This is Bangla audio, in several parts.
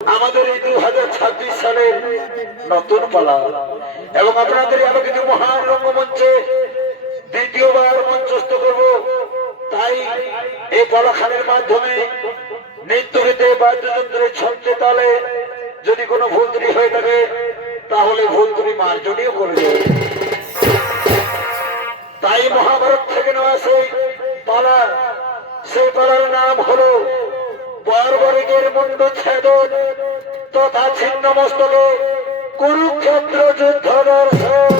আমাদের এই 2026 সালের নতুন পালা এবং আপনাদের আলোকিত মহান রঙ্গমঞ্চে দ্বিতীয়বার মঞ্চস্থ করব। তাই এই পালাখানের মাধ্যমে নৃত্য গীতে বাদ্যযন্ত্রের ছন্দে তালে যদি কোনো ভুল ত্রুটি হয়ে থাকে তাহলে ভুল ত্রুটি মার্জনীয় করবে। তাই মহাভারত থেকে নেওয়া সেই পালা, সেই পালার নাম হলো বর্বরিকের মুন্ড ছেদন তথা ছিন্ন মস্তকে কুরুক্ষেত্র যুদ্ধ দর্শন।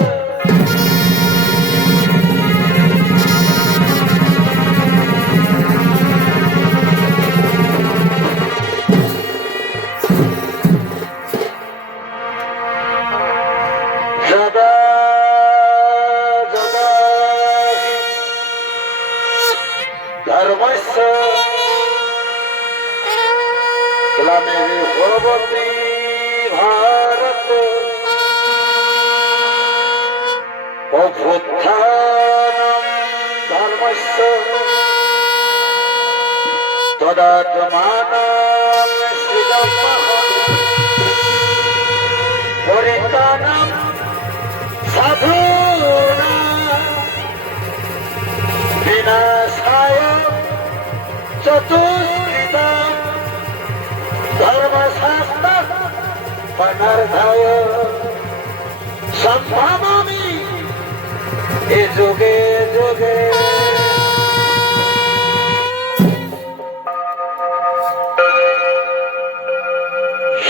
ধর্মস্য গ্লামের ভবতি ভারত অভ্যুত্থানম ধর্মস্য তদাত্মানাম শ্রীরাম পরিত্রাণম সাধূনাম বিনাশায় চতুষ্কৃতম ধর্মশাস্ত্র অনর্থায় সম্ভবামি এ যুগে যুগে।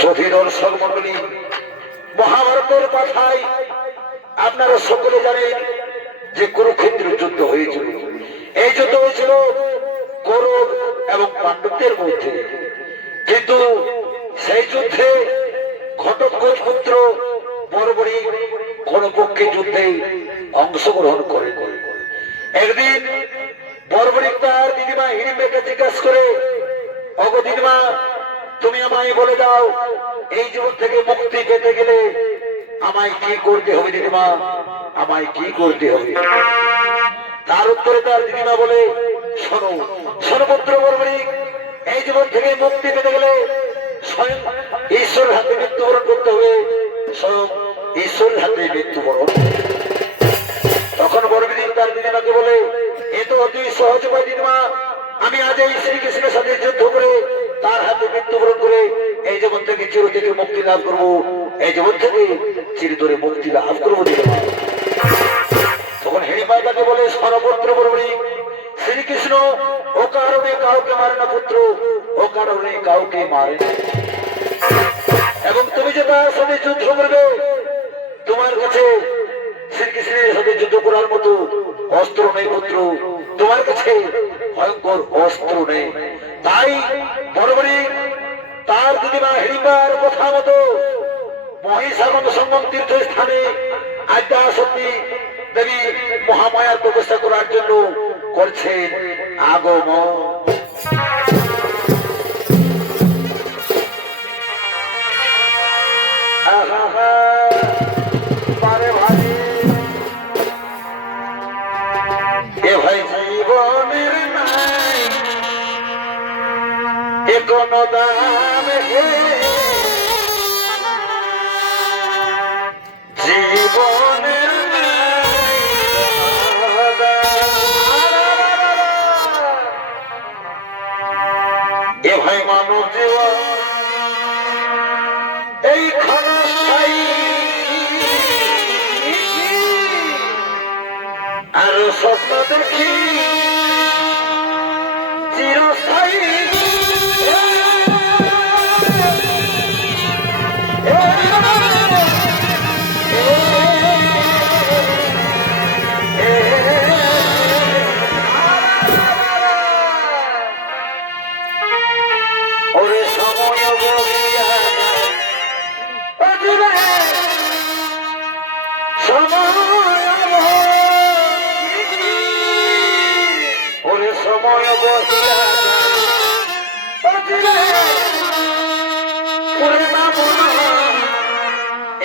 সখী দর্শক মণ্ডলী, মহাভারতের কথায় আপনারা সকলে জানেন যে কুরুক্ষেত্রের যুদ্ধ হয়েছিল। এই যুদ্ধ হয়েছিল কৌরব এবং পাণ্ডবদের মধ্যে, কিন্তু সেই যুদ্ধে ঘটোৎকচ পুত্র বর্বরিক কোন পক্ষে যুদ্ধে অংশগ্রহণ করে। একদিন বর্বরিক তার দিদিমা হিড়িম্বাকে জিজ্ঞাসা করে, অগো দিদিমা, তুমি আমায় বলে দাও, এই জীবন থেকে মুক্তি পেতে গেলে আমায় কি করতে হবে দিদিমা, আমায় কি করতে হবে? তার উত্তরে তার দিদিমা বলে, শোনো শোনো পুত্র বর্বরিক, এই জীবন থেকে মুক্তি পেতে গেলে স্বয়ং ঈশ্বরের হাতে মৃত্যুবরণ করতে হবে, স্বয়ং ঈশ্বরের হাতে মৃত্যুবরণ। তখন বর্বরিক তার দিদিমাকে বলে, এ তো অতি সহজ উপায় দিদিমা, আমি আজ এই শ্রীকৃষ্ণের সাথে যুদ্ধ করে তার হাতে মৃত্যুবরণ করে এই জীবন থেকে চির থেকে মুক্তি লাভ করবো, এই জীবন থেকে চিরতরে মুক্তি লাভ করবো দিদিমা। তখন হিড়িম্বা তাকে বলে, সর্বত্র বর্বরিক, শ্রীকৃষ্ণ ও কারণে কাউকে মারে না পুত্র, ও কারণে কাউকে মারে না, এবং তুমি যে তার সাথে যুদ্ধ করবে, তোমার কাছে শ্রীকৃষ্ণের সাথে যুদ্ধ করার মতো অস্ত্র নেই পুত্র, তোমার কাছে ভয়ঙ্কর অস্ত্র নেই। তাই বর্বরিক তার দিদিমা হিড়িম্বার কথা মতো মহিষাগম সঙ্গম তীর্থ স্থানে আদ্যা সত্যি দেবী মহামায়ার প্রতিষ্ঠা করার জন্য করছেন আগমন। এ ভাই জীবনের নাই এ কোন দাম হে, জীবনের এ ভাই মানব জীবন এই ক্ষণস্থায়ী, আর স্বপ্ন দেখি চিরস্থায়ী। ওরে সময় বহিয়া যায়, ওরে সময় বহিয়া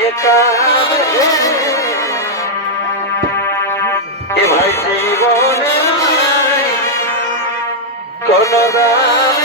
একা এ ভাই জীবনে কোন দাম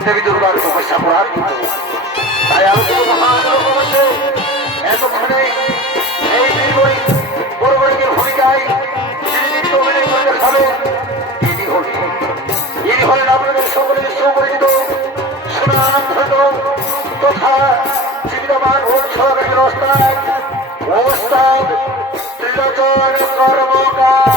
দেবী দুর্গার তপস্যা করার জন্য। তাই আলোচিত মহান রূপে এতক্ষণে এই বীরবরী বড়বড়িকের ভূমিকায় যিনি নৃত্য অভিনয় করে দেখাবেন ইনি হলেন আপনাদের সকলের সুপরিচিত সুনামধন্য তথা জীবিতমান উৎসবের ওস্তাদ ওস্তাদ ত্রিলোচন কর্মকার।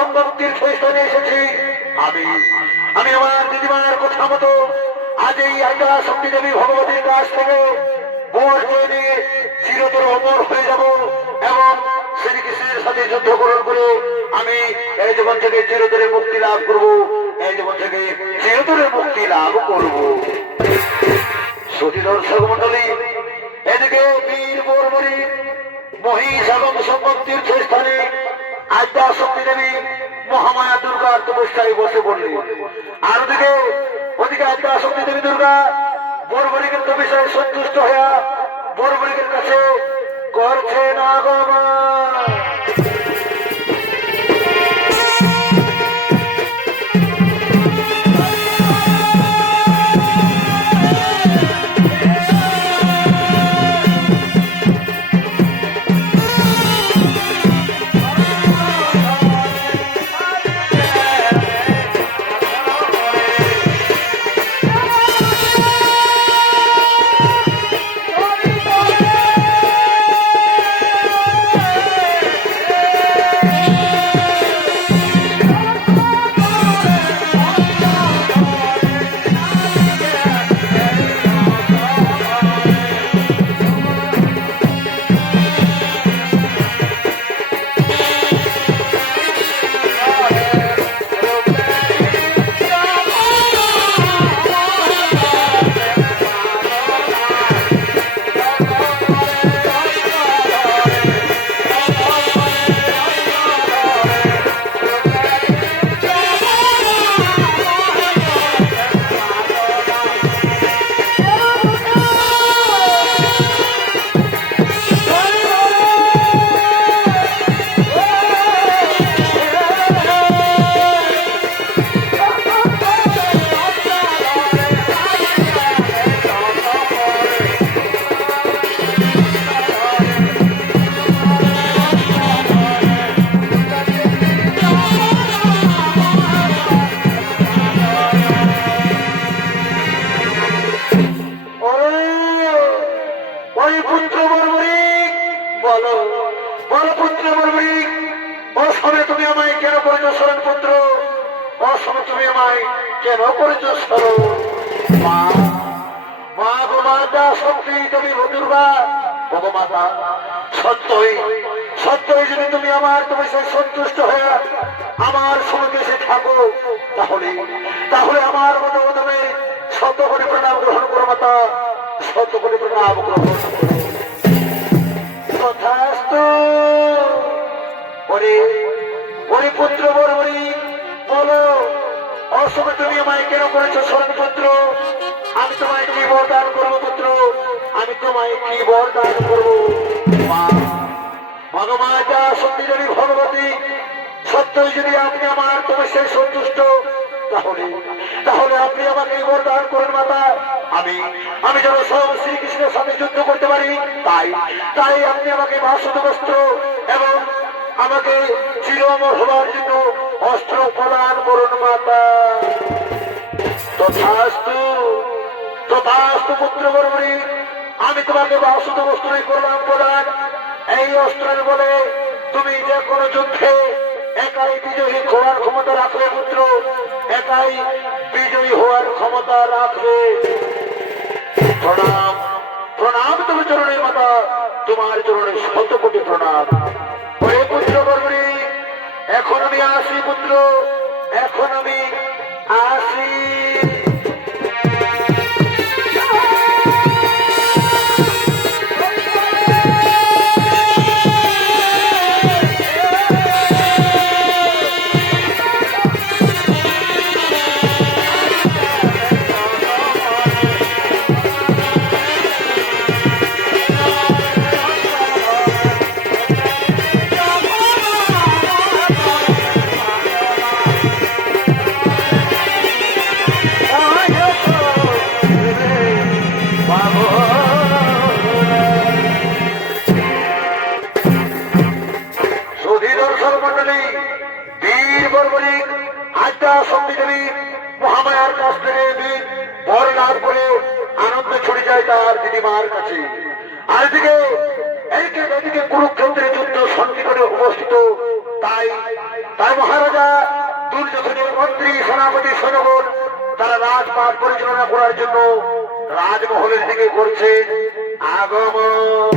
সম্ভব তীর্থস্থানে এসেছি। আমি আমি আমার দিদিমার কথা মতো আজ এই আদ্যা শক্তি দেবী ভগবতীর কাছ থেকে বর চেয়ে নিয়ে চিরতর অমর হয়ে যাব এবং শ্রীকৃষ্ণের সাথে যুদ্ধ গ্রহণ করে আমি এই জীবন থেকে চিরতরে মুক্তি লাভ করব, এই জীবন থেকে চিরতরে মুক্তি লাভ করব। সতী দর্শক মন্ডলী, এদিকে বীর বর্বরী মহিষ এবং সম্পদ তীর্থস্থানে আদ্যা শক্তি দেবী মহামায়া দুর্গার তপস্যায় বসে পড়লি। আর ওদিকে আদ্যা শক্তি দেবী দুর্গা বর্বরিকের তপস্যায় সন্তুষ্ট হইয়া বর্বরিকের কাছে করছে না গমা। কেন করেছ মা? মা গো মাতা শক্তি তুমি দুর্গা ভগমাতা, সত্যই সত্যই যদি তুমি আমার তুমি সেই সন্তুষ্ট হয়ে আমার সঙ্গে এসে থাকো, তাহলে তাহলে আমার মতো তুমি শত কোটি প্রণাম গ্রহণ করো মাতা, শত কোটি প্রণাম গ্রহণ করো। তথাস্তু। ওরে ওরে পুত্র বর্বরী, বলো অসময় তুমি আমায় কেন করেছো স্মরণ পুত্র? আমি তোমায় কি বরদান করবো পুত্র? আমি তোমায় কি বরদান করবো? মা ভগবান সত্যি যদি ভগবতী সত্যই যদি আপনি আমার তপস্যায় সন্তুষ্ট, তাহলে তাহলে আপনি আমাকে বরদান করেন মাতা। আমি যেন সব শ্রীকৃষ্ণের সাথে যুদ্ধ করতে পারি, তাই তাই আপনি আমাকে বাসদ বস্ত্র এবং আমাকে চির অমর হবার জন্য অস্ত্র প্রদান করুন মাতা। তথাস্তু তথাস্তু পুত্র বর্বরী, আমি তোমাকে বাসদ বস্ত্রই করলাম প্রদান। এই অস্ত্রের বলে তুমি যে কোনো যুদ্ধে একাই বিজয়ী হওয়ার ক্ষমতা রাখবে পুত্র, একাই বিজয়ী হওয়ার ক্ষমতা রাখবে। প্রণাম প্রণাম তুমি চরণে মাতা, তোমার চরণে শত কোটি প্রণাম। ওরে পুত্র বর্বরী, এখন আমি আসি পুত্র, এখন আমি আসি। মহামায়ার কাছ থেকে বর লাভ করে আনন্দ ছড়ে যায় তার দিদিমার কাছে। আর এদিকে কুরুক্ষেত্রে যুদ্ধ সন্নিকটে উপস্থিত, তাই তাই মহারাজা দুর্যোধনের মন্ত্রী সেনাপতি সৈন্যগণ তারা রাজপাট পরিচালনা করার জন্য রাজমহলের দিকে করছেন আগমন।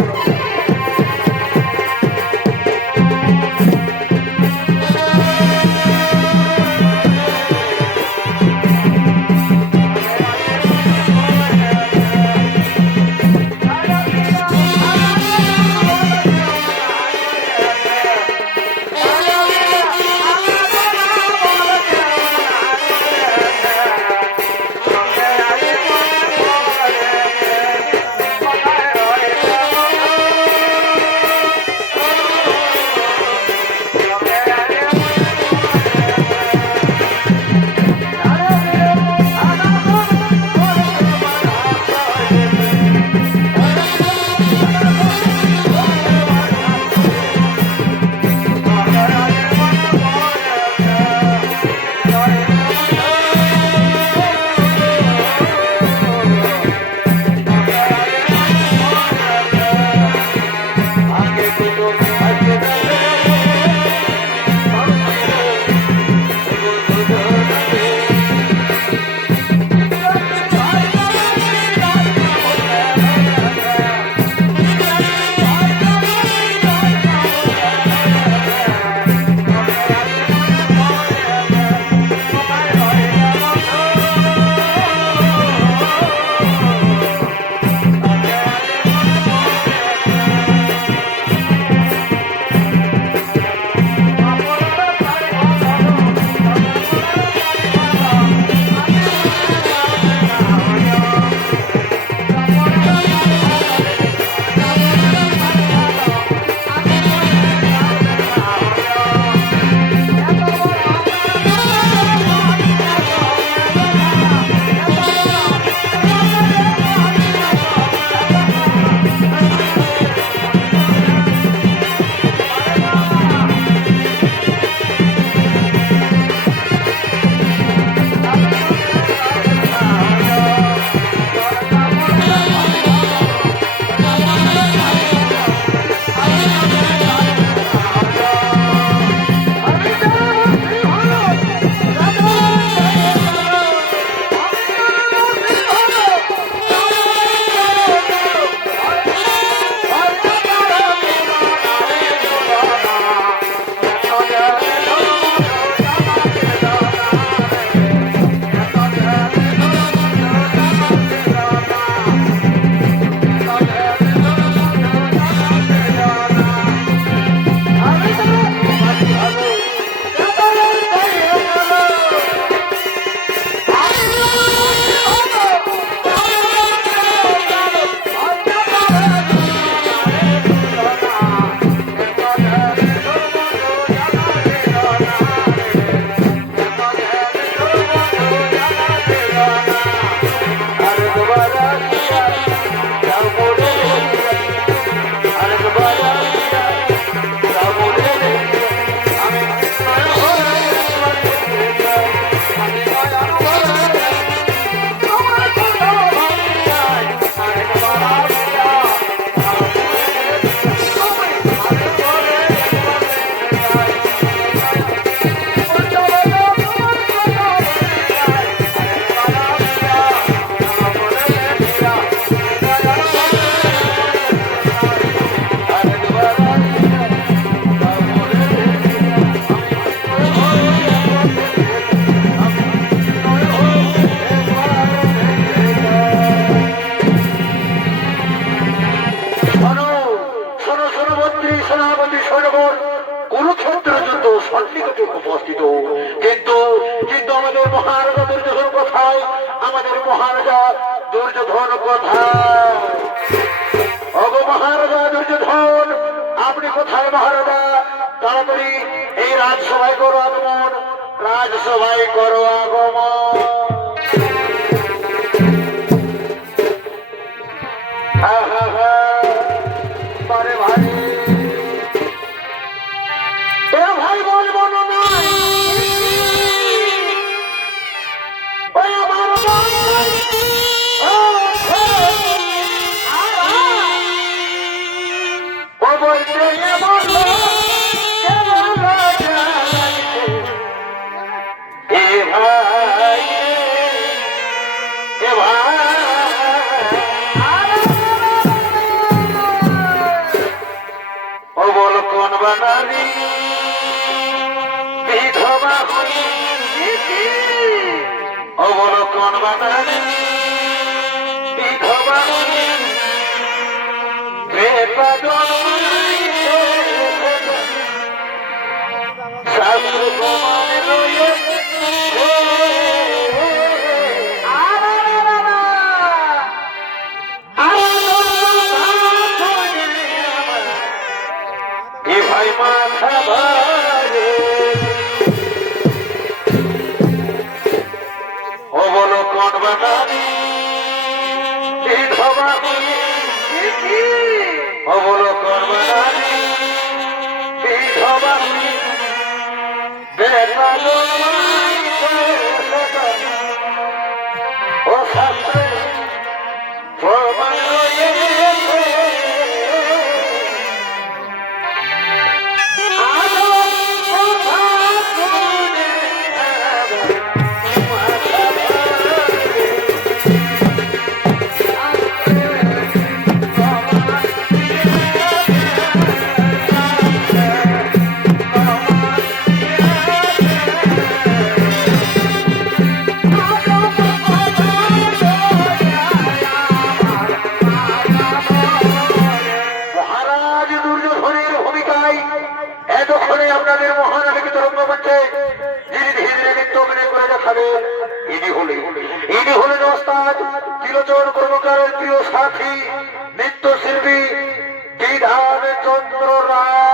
সন্নিকটে উপস্থিত, কিন্তু কিন্তু আমাদের মহারাজা দুর্যোধন কোথায়? আমাদের মহারাজা দুর্যোধন কোথায়? অগো মহারাজা দুর্যোধন, আপনি কোথায় মহারাজা? তাড়াতাড়ি এই রাজসভায় করো আগমন, রাজসভায় করো আগমন। হ্যাঁ হ্যাঁ হ্যাঁ, বারে ভাই ভাই বলবো না, ওই আমার ও বলতে বানানি বিধবা হই অবলক্ষণ বানানি বিধবা হই বেপাদন শাস্ত্র প্রমাণ রয়েছে এ ভাই মাথা ভারে অবলক্ষণ বানানি বিধবা অবলক্ষণ বানানি বিধবা ও শাস্ত্রে প্রমাণ রয়েছে মহারাজ দুর্যোধনের ভূমিকায় এতক্ষণে আপনাদের মহানায়িকা রঙ্গমঞ্চে যিনি ধীরে ধীরে নৃত্য অভিনয় করে দেখাবেন ইনি হলেন ওস্তাদ ত্রিলোচন কর্মকারের প্রিয় সাথী নৃত্যশিল্পী বিধান চন্দ্র রায়।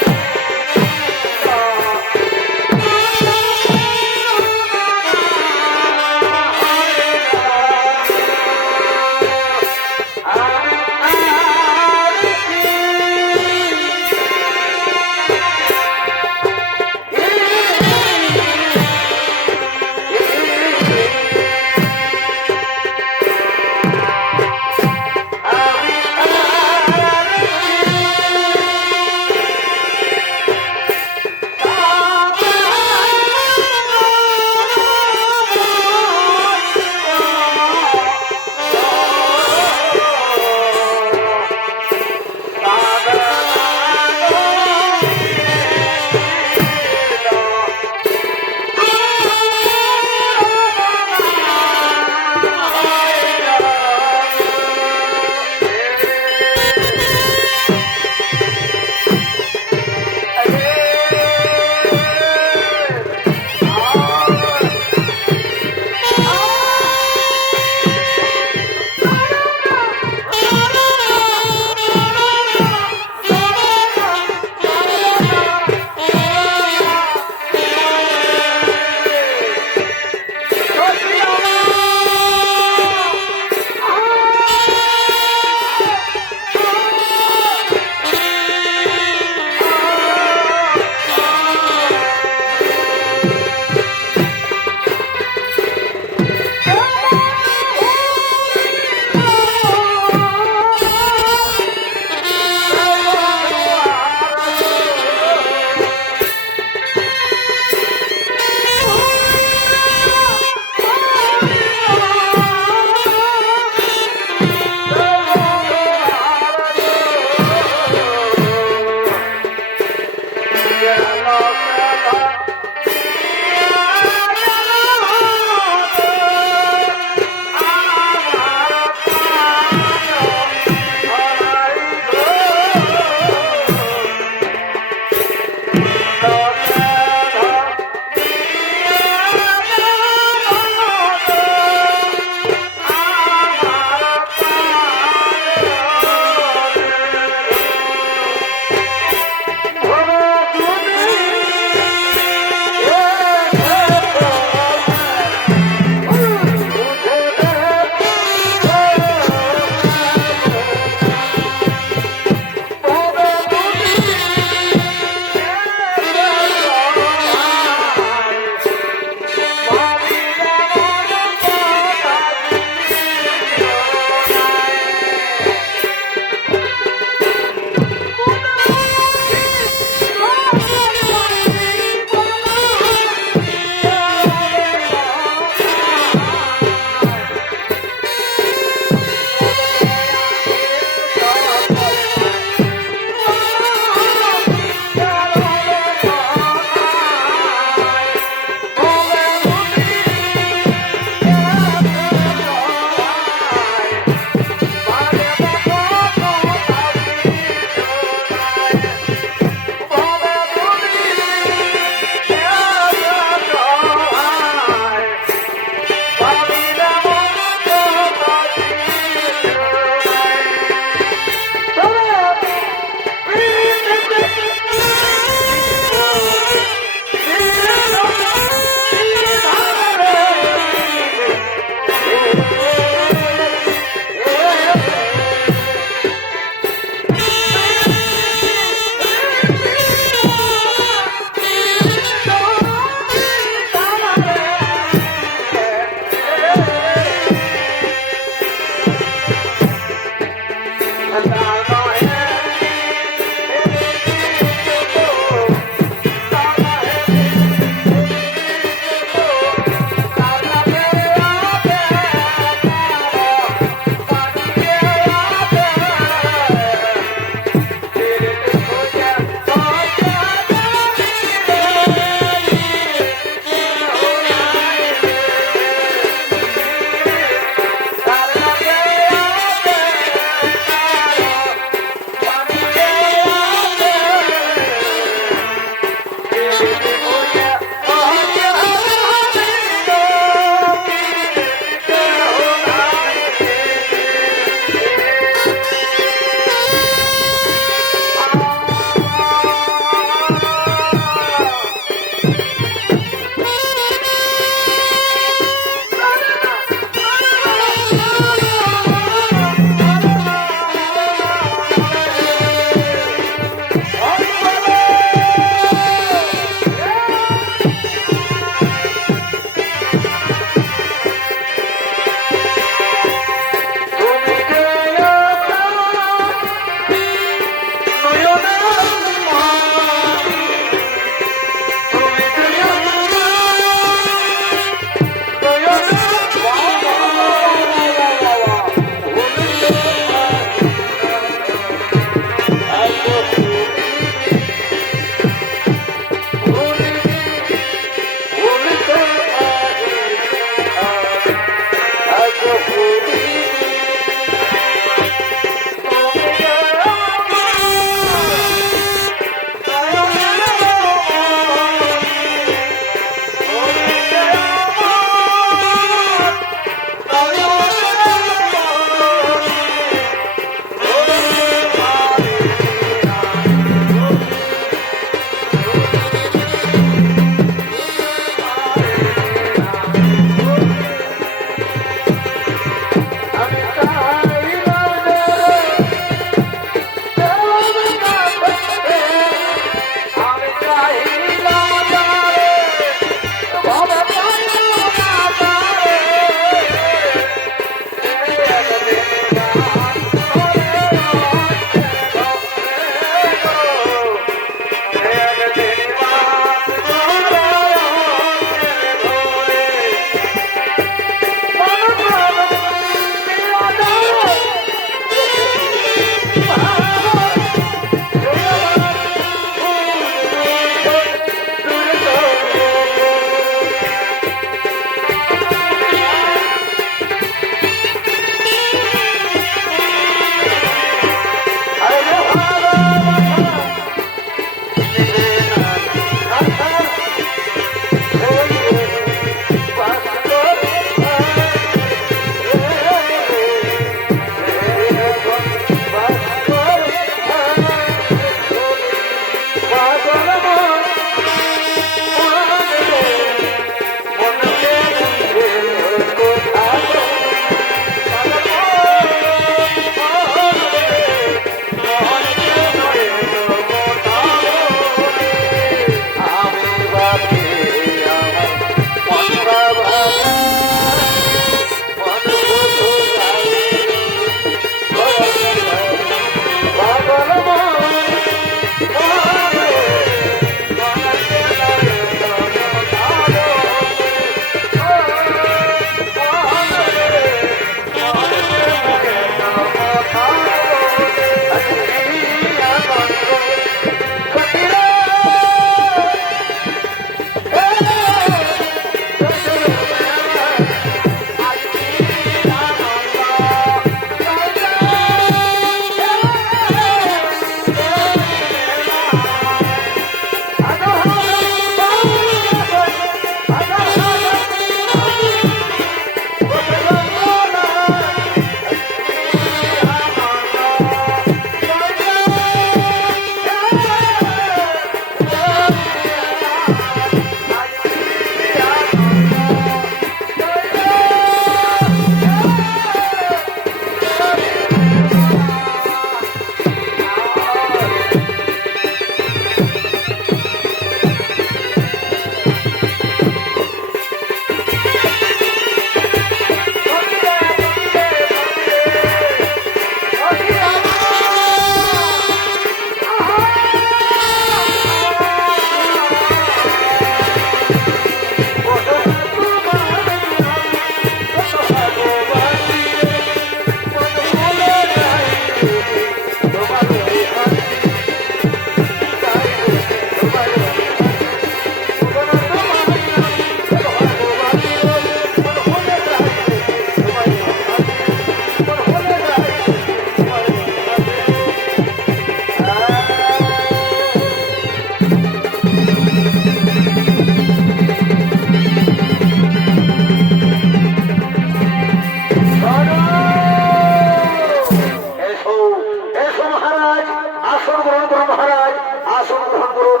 মহারাজ আসন গ্রহণ করুন, মহারাজ আসন গ্রহণ করুন,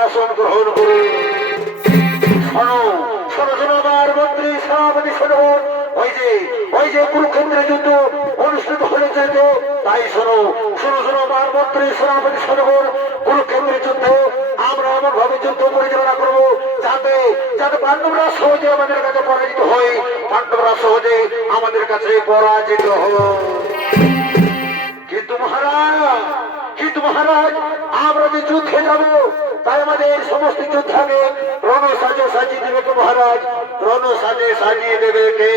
আসন গ্রহণ করুন। শোনো শোনো শোনো আমার মন্ত্রী সভাপতি শোনো, ওই যে কুরুক্ষেত্রের যুদ্ধ অনুষ্ঠিত হয়েছে, তাই শোনো শোনো শোনো আমার মন্ত্রী সভাপতি শোনো, কুরুক্ষেত্রের যুদ্ধে আমরা এমন ভাবে যুদ্ধ পরিচালনা করবো যাতে যাতে পাণ্ডবরা সহজে আমাদের কাছে পরাজিত হয়, পাণ্ডবরা সহজে আমাদের কাছে পরাজিত হয়। কিন্তু মহারাজ আমরা যে যুদ্ধে যাব তাই আমাদের সমস্ত যোদ্ধাকে রণ সাজে সাজিয়ে দেবে কে মহারাজ? রণ সাজে সাজিয়ে দেবে কে?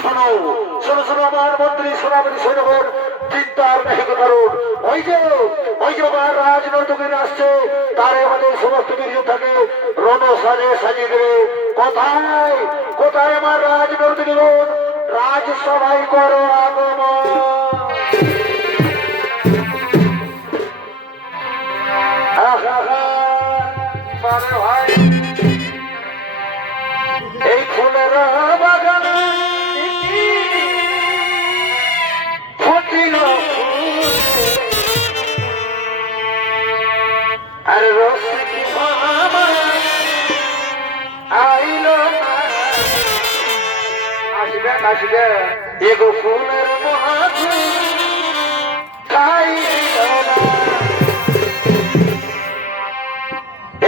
শোনো শোনো শোনো আমার মন্ত্রী সেনাপতি সৈন্যগণ, চিন্তার নেই কারণ ওই যে মহারাজ নর্তকীর আসছে, তারে আমাদের সমস্ত বীর যোদ্ধাকে রণ সাজে সাজিয়ে দেবে। কোথায় কোথায় আমার রাজ নর্তকীগণ? রাজসভায় করো আগমন। এই ফুলের বাগানে ফুটিল আর রসিক মামা আইল আসবে এগো ফুলের মহাজু খাইল না।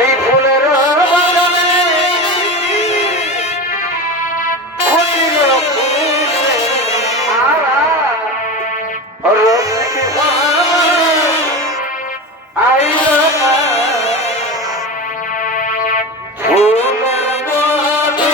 এই ফুলের বাগানে ফুটিল রসিক মামা আইল না। ফুলের মধু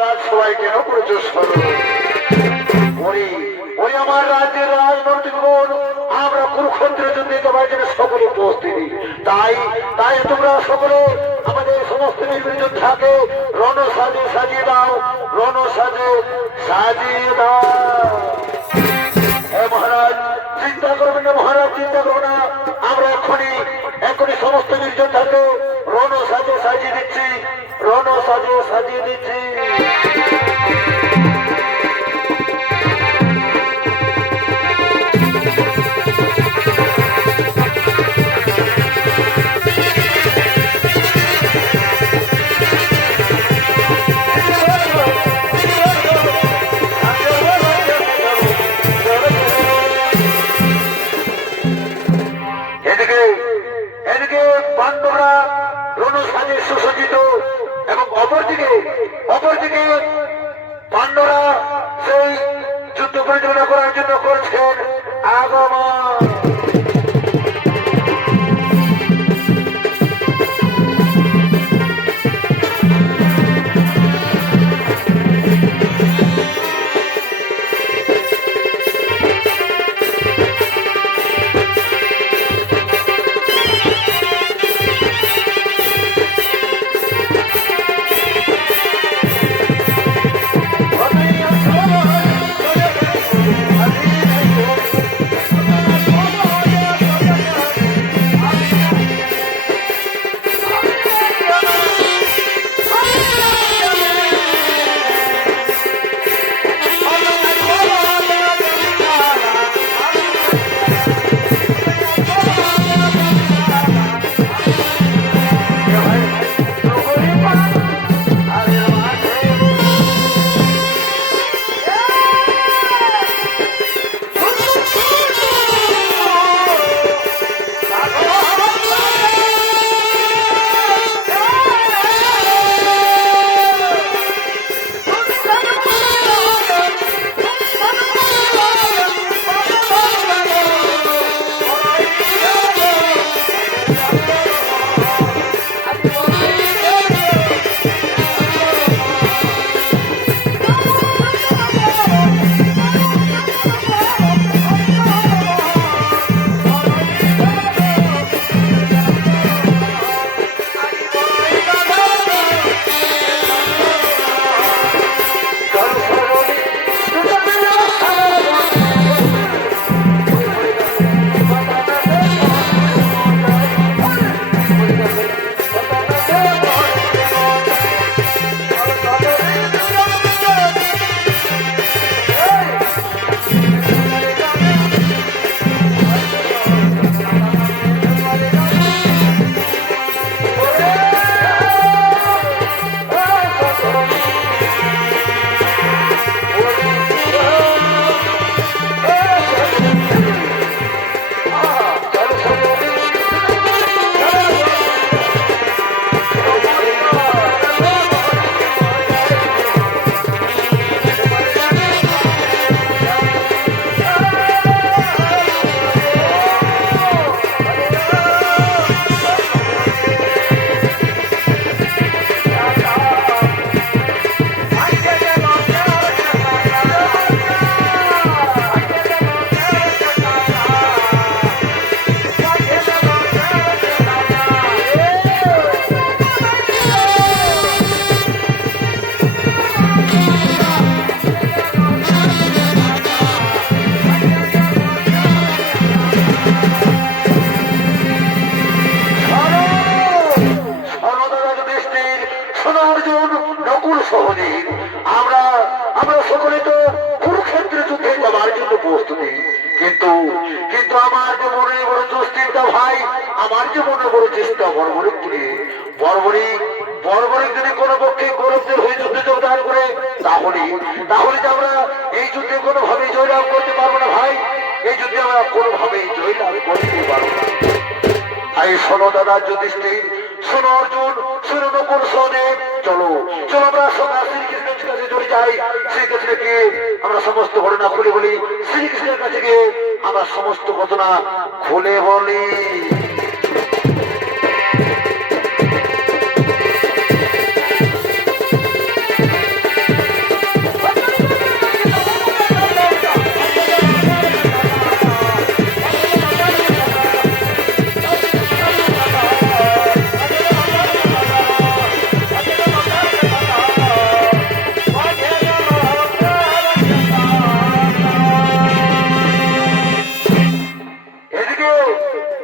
রাজ সবাই কেন করেছো স্মরণ? ওরে ওরে আমার রাজ্যের রাজনৈতিক গণ, আমরা কুরুক্ষেত্রের যুদ্ধে তোমার জন্য সকলে উপস্থিতি। তাই তাই তোমরা সকলে আমাদের সমস্ত যোদ্ধাকে রণ সাজে সাজিয়ে দাও, রণ সাজে সাজিয়ে দাও। মহারাজ চিন্তা করবেন না, মহারাজ চিন্তা করবেন না, আমরা এখনই সমস্ত বীর যোদ্ধাকে রণ সাজে সাজিয়ে দিচ্ছি, রণ সাজে সাজিয়ে দিচ্ছি। এদিকে পাণ্ডবরা রণসাজে সুসজ্জিত এবং অপরদিকে পাণ্ডবরা সেই যুদ্ধ পরিচালনা করার জন্য করছেন আগমন। সহজীব আমরা আমরা সকলে তো কুরুক্ষেত্রের যুদ্ধে যাবার জন্য প্রস্তুতি, কিন্তু কিন্তু আমার যে মনে বড় দুশ্চিন্তা ভাই, আমার যে মনে বড় চেষ্টা বর্বরিক নিয়ে বর্বরিক যদি কোনো পক্ষে গৌরবদের হয়ে যুদ্ধে যোগদান করে তাহলে যে আমরা এই যুদ্ধে কোনোভাবেই জয়লাভ করতে পারবো না ভাই, এই যুদ্ধে আমরা কোনোভাবেই জয়লাভ করতে পারবো না। তাই শোনো দাদা যুধিষ্ঠির, শোনো অর্জুন, শোনো নকুল সহদেব, চলো চলো আমরা সদা শ্রীকৃষ্ণের কাছে চলে যাই। শ্রীকৃষ্ণকে গিয়ে আমরা সমস্ত ঘটনা খুলে বলি, শ্রীকৃষ্ণের কাছে গিয়ে আমরা সমস্ত ঘটনা খুলে বলি।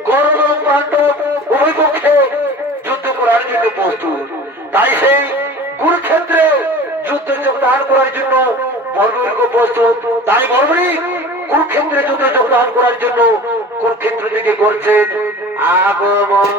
কৌরব এবং পাণ্ডব উভয় পক্ষে যুদ্ধ করার জন্য প্রস্তুত। তাই সেই কুরুক্ষেত্রে যুদ্ধে যোগদান করার জন্য বর্বরিক প্রস্তুত। তাই বর্বরিক কুরুক্ষেত্রে যুদ্ধে যোগদান করার জন্য কুরুক্ষেত্র থেকে করছেন আগমন।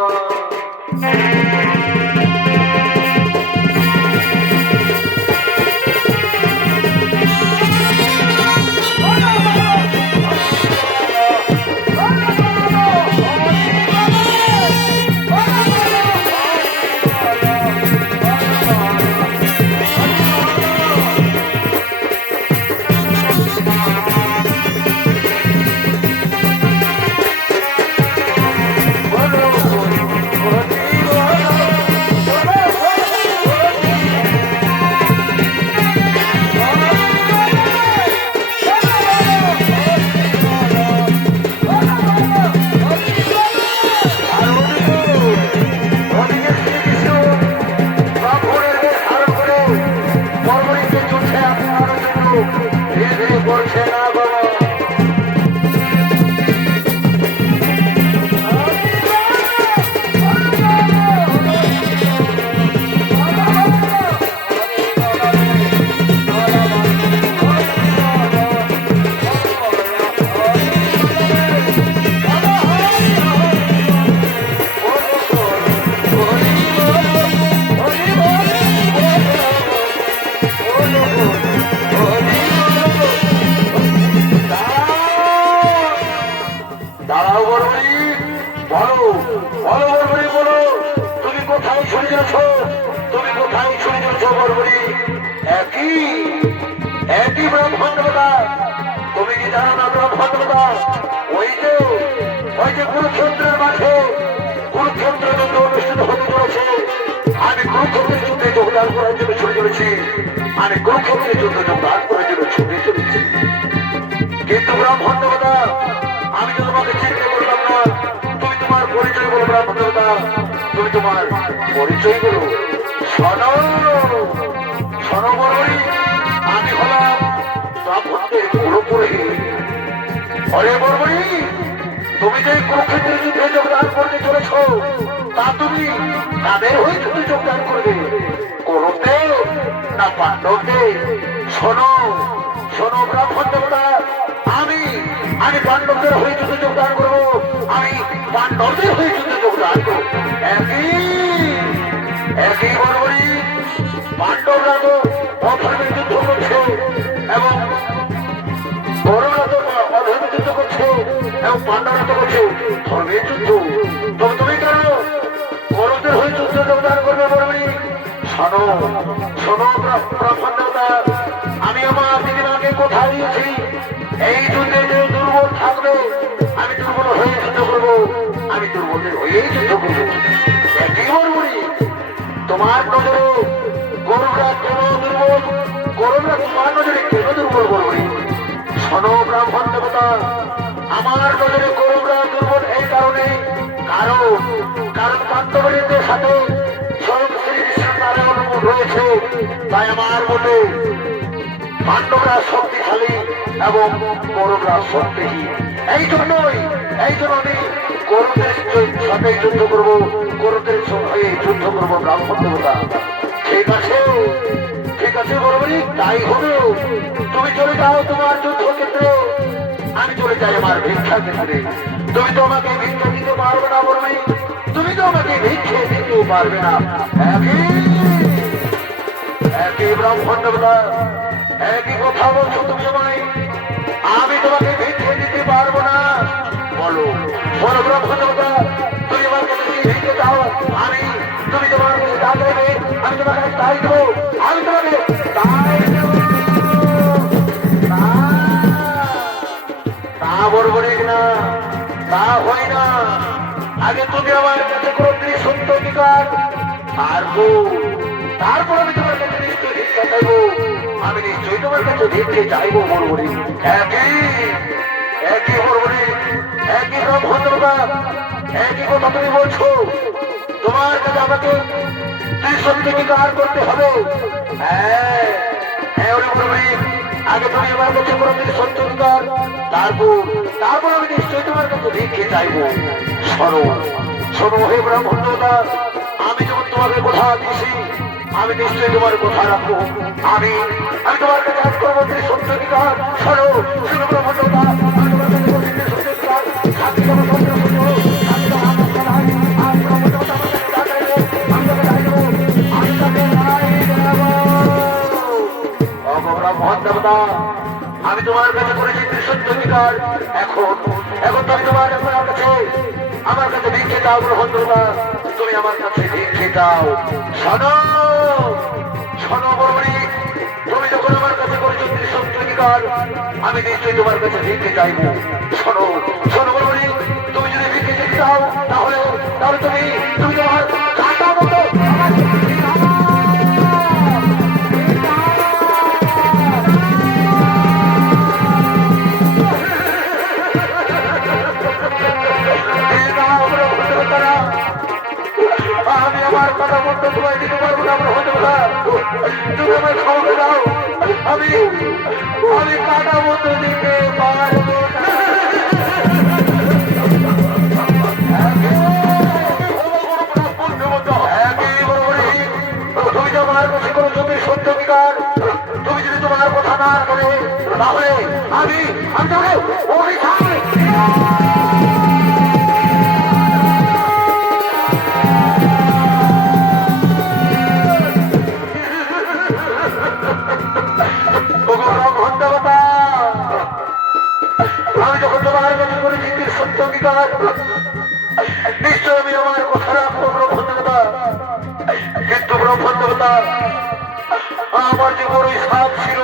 কুরুক্ষেত্রের মাঠে কুরুক্ষেত্র যুদ্ধ অনুষ্ঠিত হতে চলেছে। আমি কুরুক্ষেত্রের যুদ্ধে যোগদান করার জন্য ছুটে চলেছি। আমি কুরুক্ষেত্রের যুদ্ধে যোগদান করার জন্য ছুটে চলেছি। কিন্তু ব্রাহ্মণ দেবতা, আমি তো তোমাকে চিন্তা করলাম না। তুমি তোমার পরিচয় বলো ব্রাহ্মণ দেবতা, তুমি তোমার পরিচয় বলো। শোনো শোনো বর্বরী, আমি হলাম ব্রাহ্মণদের পুরোপুরি। অরে বর্বরী, তুমি যে কুরুক্ষেত্রের যুদ্ধে যোগদান করতে চলেছ, তা তুমি কাদের হয়ে যুদ্ধে যোগদান করবে? কৌরবদের না পাণ্ডবদের? শোনো শোনো ব্রাহ্মণ দেবতা, আমি আমি পাণ্ডবদের হয়ে যুদ্ধে যোগদান করবো। আমি পাণ্ডবদের হয়ে যুদ্ধে যোগদান করবো। একই বর্বরী, পাণ্ডবরা তো অধর্মের যুদ্ধ করছে এবং কৌরবরা তো অধর্মের যুদ্ধ করছে এবং পাণ্ডবরা তো করছে ধর্মের যুদ্ধ। তবে তুমি কেন কৌরবদের হয়ে যুদ্ধে যোগদান করবে বর্বরী? শোনো শোনো ব্রাহ্মণ দেবতা, আমি আমার দিদিমাকে কথা দিয়েছি, এই যুদ্ধে যে দুর্বল থাকবে আমি দুর্বল হয়ে যুদ্ধ করবো। আমি দুর্বলের হয়েই যুদ্ধ করবো। একই বর্বরী, তোমার নজরে গৌরবরা কেন দুর্বল? গৌরবরা তোমার নজরে কেন দুর্বল বর্বরী? শোনো ব্রাহ্মণ দেবতা, আমার নজরে গৌরবরা দুর্বল এই কারণে, কারণ কারণ পাণ্ডবদের সাথে স্বয়ং শ্রীকৃষ্ণ নারায়ণ রয়েছে। তাই আমার মতে পাণ্ডবরা শক্তিশালী এবং কৌরবরা শক্তিহীন। এই জন্যই আমি কৌরবদের সাথে যুদ্ধ করবো, কৌরবদের হয়ে যুদ্ধ করবো ব্রাহ্মণ দেবতা। ঠিক আছে ঠিক আছে বর্বরী, তাই হবে। তুমি চলে যাও তোমার যুদ্ধক্ষেত্রে, আমি চলে যাই আমার ভিক্ষা ক্ষেত্রে। তুমি তো আমাকে ভিক্ষা দিতে পারবে না বর্বরী, তুমি তো আমাকে ভিক্ষে দিতে পারবে না। একই ব্রাহ্মণ দেবতা, একই কথা বলছো তুমি আমায়। আমি তোমাকে ভিক্ষে দিতে পারবো না। বলো বলো ব্রাহ্মণ দেবতা, তুমি আমার কাছে ভিক্ষে দাও। আমি তুমি তোমার কাছে যা দেবে আমি তোমার কাছে তাই দেবো। আমি তোমাকে তাই দেবো। তা বর্বরী না, তা হয় না। আগে তুমি আমার কাছে কোনো সত্য অধিকার তারপর আমি তোমার কাছে নিশ্চয় ভিক্ষা চাইবো। আমি নিশ্চয়ই তোমার কাছে ভিক্ষে চাইবো বর্বরী। একই বর্বরী, একই ব্রাহ্মণ দেবতা, একই কথা তুমি বলছো। তোমার কাছে আমাকে সত্য অধিকার করতে হবে। হ্যাঁ ওরে বর্বরী, আগে তুমি আমার কাছে কোনো সত্য অধিকার, তারপর আমি নিশ্চয়ই তোমার কাছে ভিক্ষে চাইবো। শোনো শোনো হে ব্রাহ্মণ দেবতা, আমি যখন তোমাকে কথা দিয়েছি আমি নিশ্চয়ই তোমার কথা রাখবো। আমি আমি তোমার কাছে আজ করবো যে সত্য অধিকার। শোনো শোনো ব্রাহ্মণ দেবতা, আমি তোমার কাছে বলছি যে সত্য অধিকার। সাথে যেমন সত্য সত্য, সাথে যেমন আমার কথা নাই। আজ ব্রাহ্মণ দেবতা আমার কাছে যা চাইবে আমি তাকে রায় দেবো, আমি তাকে রায় দেবো। ব্রাহ্মণ দেবতা, আমি তোমার কাছে করেছি যে সত্য অধিকার। এখন এখন তুমি তোমার আমার কাছে ভিক্ষে দাও ব্রাহ্মণ দেবতা, তুমি আমার কাছে ভিক্ষে দাও। শোনো শোনো বড়ি, তুমি যখন আমার কাছে করেছো সত্য অধিকার, আমি নিশ্চয়ই তোমার কাছে ভিক্ষে চাইবো। শোনো শোনো বড়ি, তুমি যদি ভিক্ষে চেয়ে দাও তাহলে তাহলে তুমি তুমি তোমার কাটা মতো আমার ভিক্ষে দাও। আমি আমার কথা বলতে তোমায় দিতে পারবো না ব্রাহ্মণ দেবতা, তুমি আমার ক্ষমা দাও। আমি আমি কাটা মতো দিতে পারবো না। তুমি যে আমার কাছে কোনো জমির সত্য অধিকার, তুমি যদি তোমার কথা না করে তাহলে আমি আমি তোকে অভিশাপ আমি যখন তোমার কাছে করেছি সত্য অধিকার, নিশ্চয় আমি আমার কথা রাখবো ব্রাহ্মণ দেবতা। কিন্তু ব্রাহ্মণ দেবতা, আমার যে বড় সাপ ছিল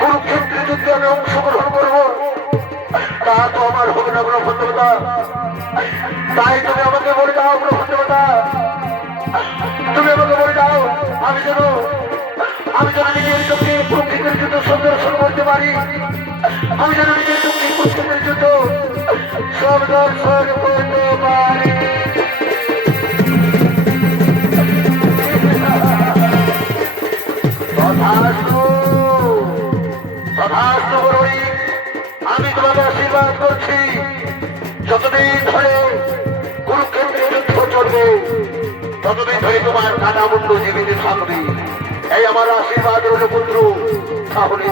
কুরুক্ষেত্রের যুদ্ধে আমি অংশগ্রহণ করবো, তা তো আমার হবে না ব্রাহ্মণ দেবতা। তাই তুমি আমাকে বলে দাও ব্রাহ্মণ দেবতা, তুমি আমাকে বলে দাও আমি যেন নিজের চোখে কুরুক্ষেত্রের যুদ্ধ সদর্শন করতে পারি। আমি যেন নিজের চোখে কুরুক্ষেত্রের যুদ্ধ সব দর্শন করতে পারি। আমি তোমাকে আশীর্বাদ করছি, যতদিন ধরে কুরুক্ষেত্রে যুদ্ধ চলবে ততদিন ধরে তোমার কাটা মুন্ড জীবিত থাকবে, এই আমার আশীর্বাদ রইল পুত্র। তাহলে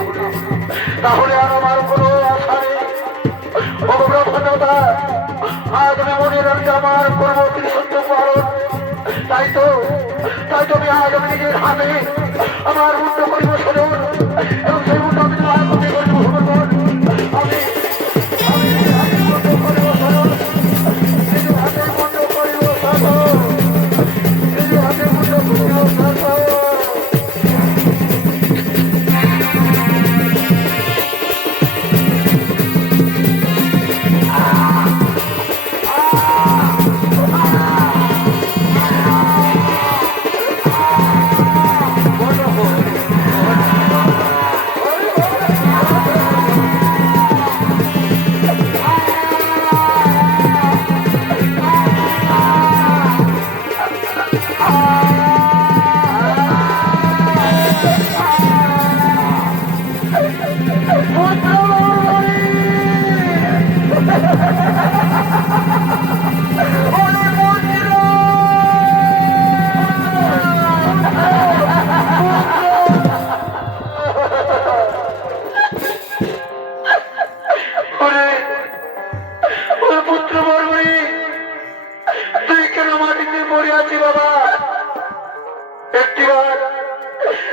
তাহলে আর আমার কোনো আশা নেই। ব্রাহ্মণ দেবতা, আজ আমি মনে রাখছি আমার করবো সত্য পালন। তাই তো আমি আজ আমি নিজের হাতে আমার মুন্ড করিব শোধন, এবং সেই মুন্ড আমি তোমার হাতে করিব সমর্পণ। আমি নিজের হাতে মুন্ড করিব শোধন, নিজের হাতে মুন্ড করিব শোধন, নিজের হাতে মুন্ড করিব শোধন।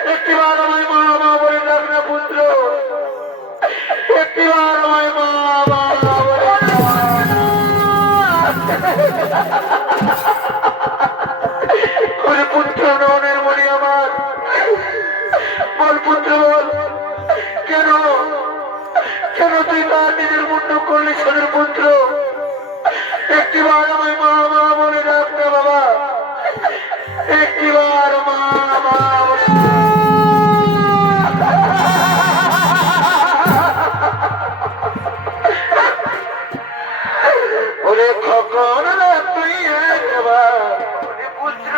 একটিবার আমায় মা মা বলে ডাক না পুত্র, একটিবার আমায় মা মা বলে ওরে পুত্র নয়নের মণি আমার, বল পুত্র বল, কেন কেন তুই তার নিজের মুন্ড করলি ছোটের পুত্র? একটিবার আমায় মা মা বলে ডাক না বাবা, একটিবার মা মা বলে। ওরে খকন তুই একবার পুত্র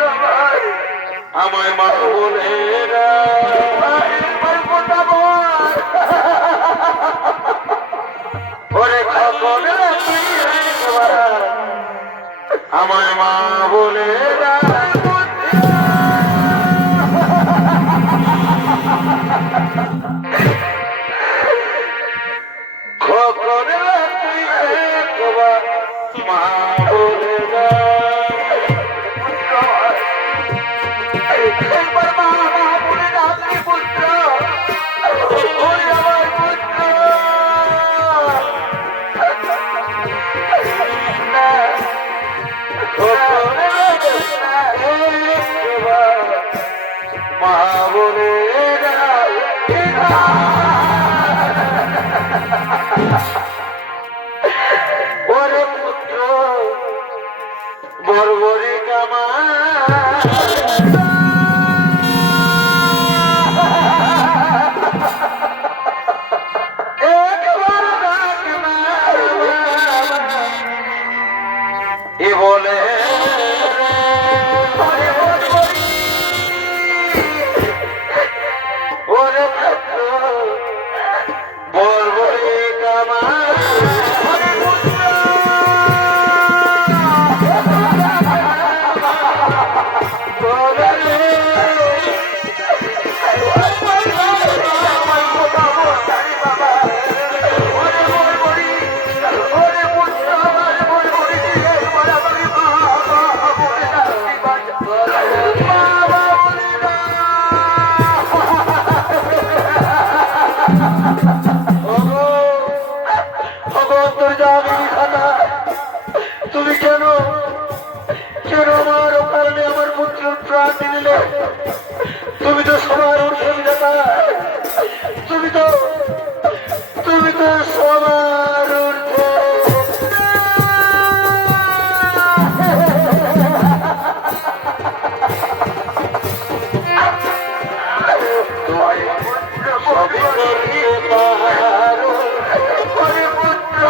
আমায় মা বলে ওরে খকন তুই একবার আমায় মা বলে খোকনে তুই একবার মা বলে একবার মা মা বলে ডাকি পুত্র, ওই আমার পুত্র। মা বলে ওরে পুত্র বর্বরী কামা একবার ডাক না এ বলে ওরে পুত্র বর্বরী কামা তুমি কেন কেন আমার কারণে আমার পুত্রের প্রাণ দিলে? তুমি তো সবার উর্ধবিধাতা, তুমি তো সবার ঊর্ধ্বে। সবই করতে পারো ওরে পুত্র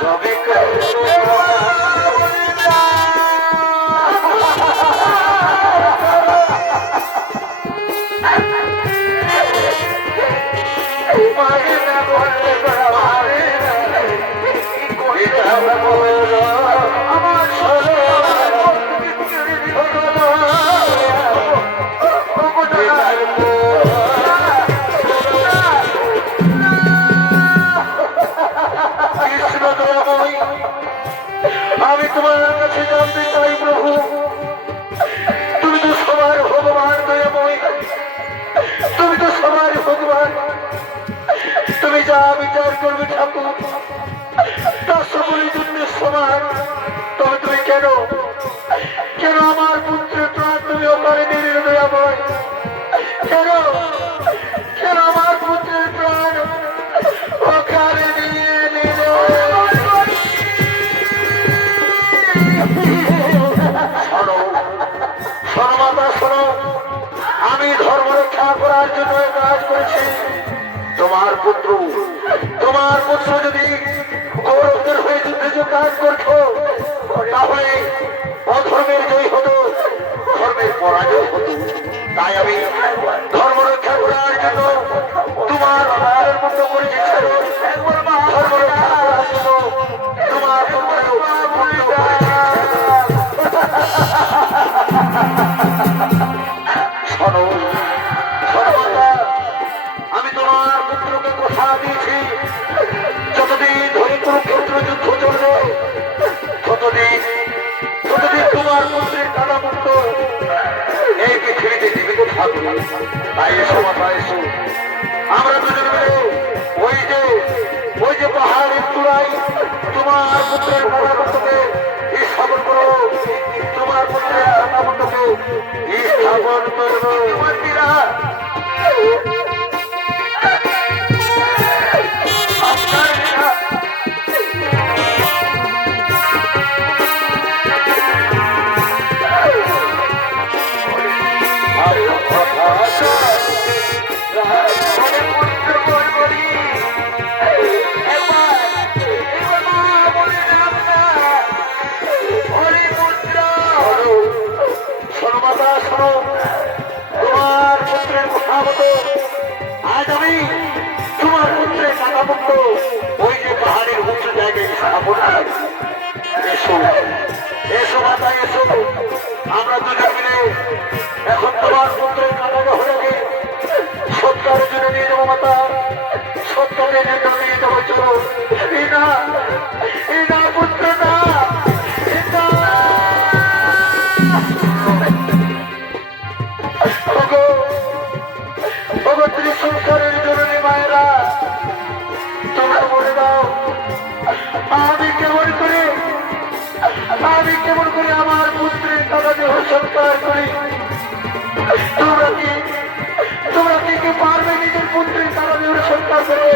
সবই করতে আমি তোমার কাছে জানতে চাই প্রভু, তুমি তো সবার ভগবান দয়াময়, তুমি তো সবার ভগবান, তুমি যা বিচার করবে ঠাকুর তা সকলের জন্য সমান। তবে তুমি কেন কেন আমার পুত্রের প্রাণ তুমি ওখানে নিয়ে দয়াময়? কেন কেন আমার পুত্রের প্রাণ ওখানে নিয়ে নিলে? শোনো শোনো, আমি ধর্ম রক্ষা করার জন্য কাজ করেছি। তোমার পুত্র যদি গৌরবদের হয়ে যুদ্ধে কাজ করতো তাহলে অধর্মের জয় হতো, ধর্মের পরাজয় হতো। তাই আমি ধর্ম রক্ষা করার জন্য তোমার ভাইয়ের মতো করেছি। ধর্ম রক্ষা করার জন্য তোমার শোনো সর্বদা আমি তোমার পুত্রকে কথা দিয়েছি, যতদিন ধরে কুরুক্ষেত্র যুদ্ধ চলবে ততদিন তোমার পুত্রের কানা মুক্ত এই পৃথিবীতে জীবিত থাকবে। তাই এসো মাথা এসো, আমরা দুজন মিলে ওই যে পাহাড়ের চূড়ায় তোমার পুত্রের কানা মুক্তকে স্থাপন করো, তোমার পুত্রের কানা মুক্তকে স্থাপন করবো। মন্দিরা তোমার পুত্রের কথা মতো আজ আমি তোমার পুত্রের কথা মহাপুত্র ওই যে পাহাড়ের উঁচু জায়গায় স্থাপন হয়। এসো এসো মাতা এসো, আমরা দুজন মিলে এখন তোমার পুত্রের কাটানো হয়ে সৎকারের জন্য নিয়ে যাবো মাতা, সৎকারের জন্য নিয়ে যাবো। চলো এই না পুত্র না, সংসারের জননী মায়েরা তোমরা বলে দাও, আমি কেমন করে আমার পুত্রের তারা দেহ সৎকার করি? তোমরা কি পারবে নিজের পুত্রের তারা দেহ সৎকার করে?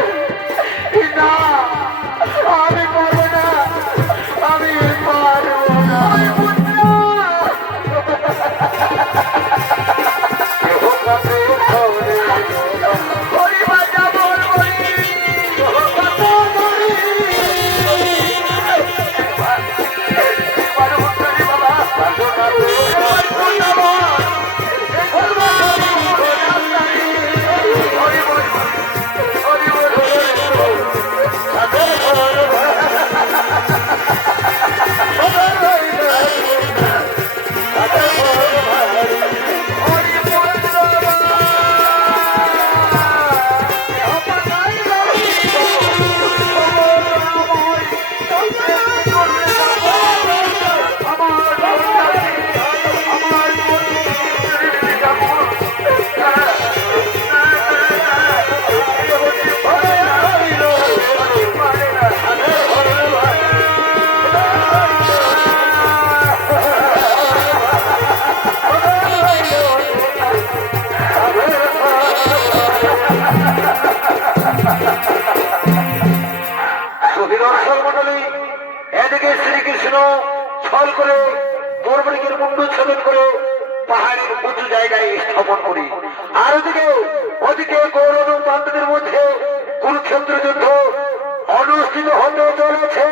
না, আমি পারবো না, আমি পারবো না। এদিকে শ্রীকৃষ্ণ ছল করে দৌর্বণিকের মুন্ডু ছেদন করে পাহাড়ের উঁচু জায়গায় স্থাপন করি, আর ওদিকে কৌরব পাণ্ডবদের মধ্যে কুরুক্ষেত্র যুদ্ধ অনুষ্ঠিত হতে চলেছে।